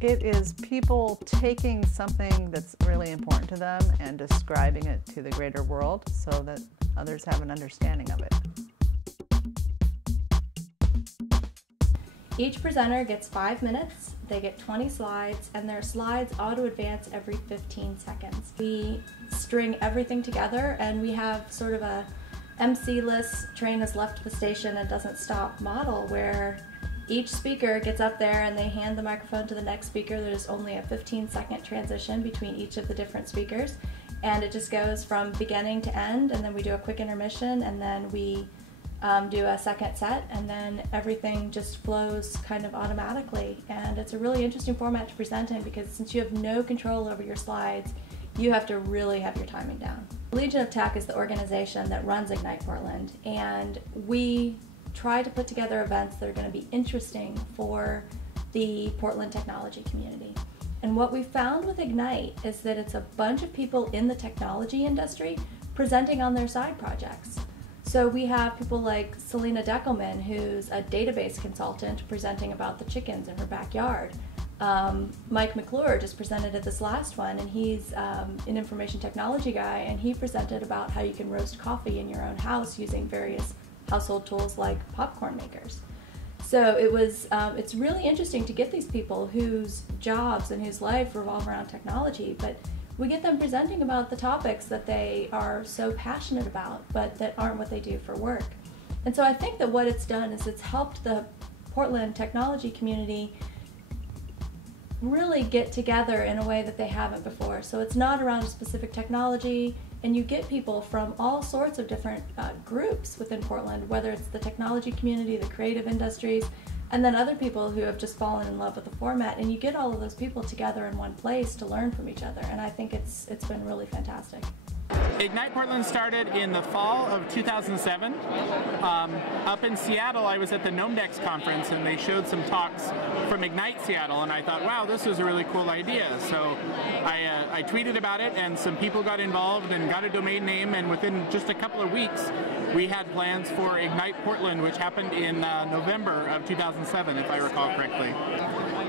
It is people taking something that's really important to them and describing it to the greater world so that others have an understanding of it. Each presenter gets 5 minutes, they get 20 slides, and their slides auto-advance every 15 seconds. We string everything together, and we have sort of a MC-less, train has left the station and doesn't stop model where each speaker gets up there and they hand the microphone to the next speaker. There's only a 15-second transition between each of the different speakers, and it just goes from beginning to end, and then we do a quick intermission, and then we do a second set, and then everything just flows kind of automatically. And it's a really interesting format to present in because since you have no control over your slides, you have to really have your timing down. Legion of Tech is the organization that runs Ignite Portland, and we try to put together events that are going to be interesting for the Portland technology community. And what we found with Ignite is that it's a bunch of people in the technology industry presenting on their side projects. So we have people like Selena Deckelman, who's a database consultant, presenting about the chickens in her backyard. Mike McClure just presented at this last one, and he's an information technology guy, and he presented about how you can roast coffee in your own house using various household tools like popcorn makers. So it's really interesting to get these people whose jobs and whose life revolve around technology, but we get them presenting about the topics that they are so passionate about, but that aren't what they do for work. And so I think that what it's done is it's helped the Portland technology community really get together in a way that they haven't before. So it's not around a specific technology, and you get people from all sorts of different groups within Portland, whether it's the technology community, the creative industries, and then other people who have just fallen in love with the format, and you get all of those people together in one place to learn from each other, and I think it's been really fantastic. Ignite Portland started in the fall of 2007. Up in Seattle, I was at the Gnomedex conference, and they showed some talks from Ignite Seattle, and I thought, wow, this is a really cool idea. So I tweeted about it, and some people got involved and got a domain name, and within just a couple of weeks, we had plans for Ignite Portland, which happened in November of 2007, if I recall correctly.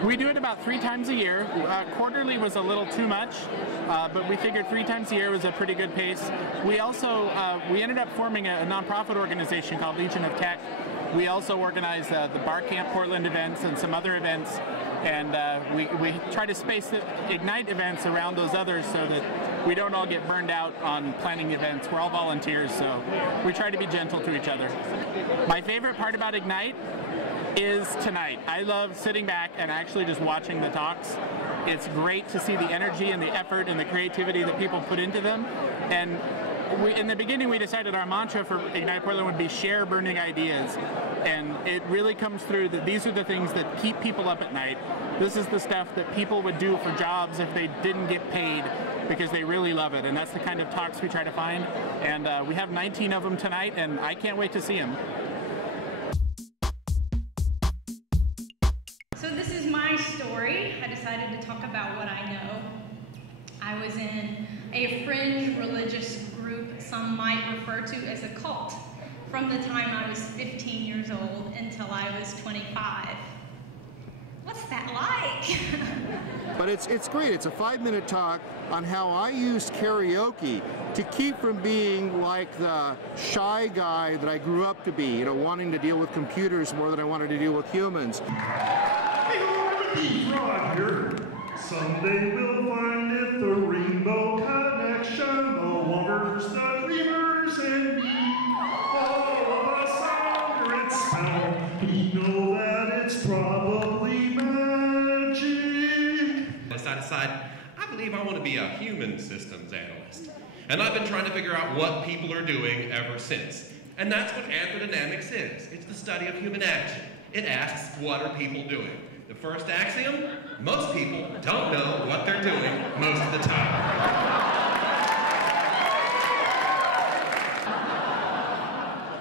We do it about 3 times a year. Quarterly was a little too much, but we figured 3 times a year was a pretty good pace. We also, we ended up forming a nonprofit organization called Legion of Tech. We also organize the Bar Camp Portland events and some other events, and we try to space the Ignite events around those others so that we don't all get burned out on planning events. We're all volunteers, so we try to be gentle to each other. My favorite part about Ignite is tonight. I love sitting back and actually just watching the talks. It's great to see the energy and the effort and the creativity that people put into them. And in the beginning, we decided our mantra for Ignite Portland would be share burning ideas. And it really comes through that these are the things that keep people up at night. This is the stuff that people would do for jobs if they didn't get paid because they really love it. And that's the kind of talks we try to find. And we have 19 of them tonight, and I can't wait to see them. So this is my story. I decided to talk about what I know. I was in a fringe religious group some might refer to as a cult from the time I was 15 years old until I was 25. What's that like? But it's great. It's a 5-minute talk on how I used karaoke to keep from being like the shy guy that I grew up to be, you know, wanting to deal with computers more than I wanted to deal with humans. Roger. Someday we'll find it, the rainbow connection, the lovers, the dreamers, and me. All of us under its spell. We know that it's probably magic. I decided, I believe I want to be a human systems analyst. And I've been trying to figure out what people are doing ever since. And that's what anthrodynamics is. It's the study of human action. It asks, what are people doing? The first axiom, most people don't know what they're doing most of the time.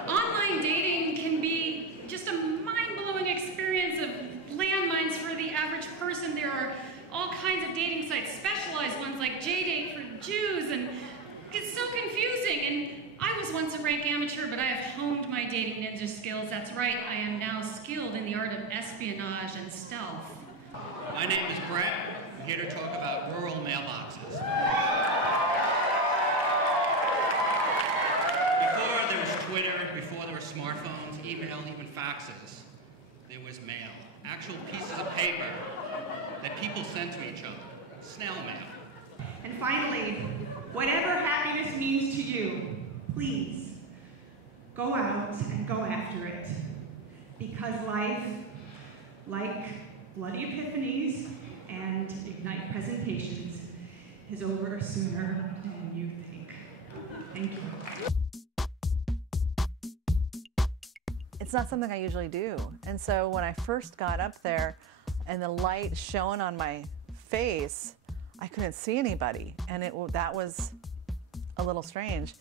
Online dating can be just a mind-blowing experience of landmines for the average person. There are all kinds of dating sites, specialized ones like JDate for Jews, and it's so confusing. And I was once a rank amateur, but I have honed my dating ninja skills. That's right, I am now skilled in the art of espionage and stealth. My name is Brett. I'm here to talk about rural mailboxes. Before there was Twitter, before there were smartphones, email, even faxes, there was mail. Actual pieces of paper that people sent to each other. Snail mail. And finally, whatever happiness means to you, please go out and go after it. Because life, like Bloody Epiphanies and Ignite presentations, is over sooner than you think. Thank you. It's not something I usually do. And so when I first got up there and the light shone on my face, I couldn't see anybody. And that was a little strange.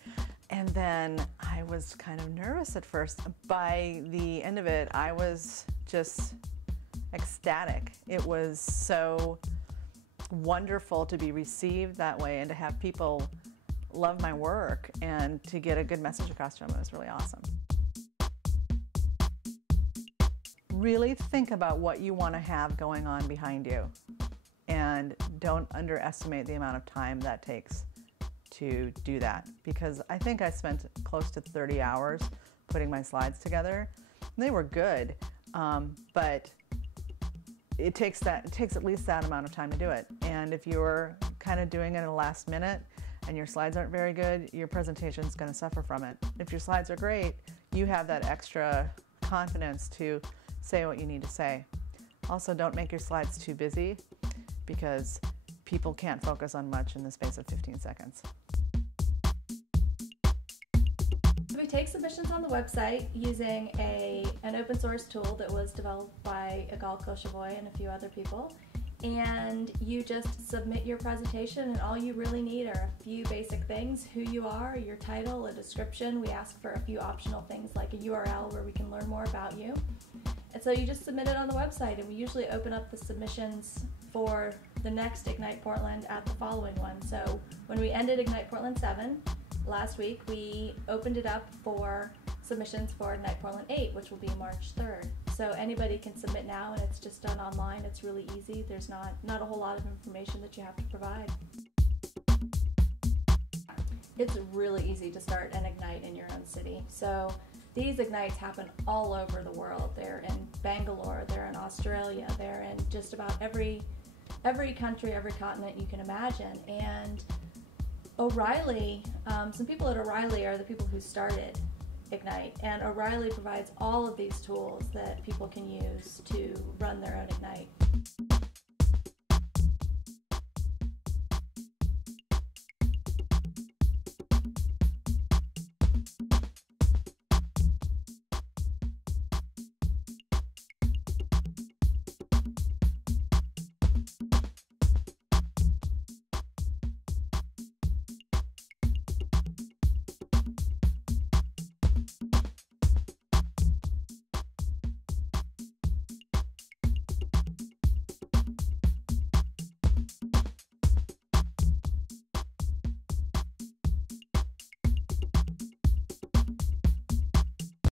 And then I was kind of nervous at first. By the end of it, I was just ecstatic. It was so wonderful to be received that way and to have people love my work and to get a good message across to them. It was really awesome. Really think about what you want to have going on behind you, and don't underestimate the amount of time that takes to do that, because I think I spent close to 30 hours putting my slides together. And they were good, but it takes at least that amount of time to do it. And if you're kind of doing it in the last minute and your slides aren't very good, your presentation is going to suffer from it. If your slides are great, you have that extra confidence to say what you need to say. Also, don't make your slides too busy, because people can't focus on much in the space of 15 seconds. We take submissions on the website using an open source tool that was developed by Igal Koshevoy and a few other people. And you just submit your presentation, and all you really need are a few basic things: who you are, your title, a description. We ask for a few optional things like a URL where we can learn more about you. And so you just submit it on the website, and we usually open up the submissions for the next Ignite Portland at the following one. So when we ended Ignite Portland 7 last week, we opened it up for submissions for Ignite Portland 8, which will be March 3rd. So anybody can submit now, and it's just done online. It's really easy. There's not a whole lot of information that you have to provide. It's really easy to start an Ignite in your own city. So these Ignites happen all over the world. They're in Bangalore, they're in Australia, they're in just about every country, every continent you can imagine. And O'Reilly, some people at O'Reilly are the people who started Ignite, and O'Reilly provides all of these tools that people can use to run their own Ignite.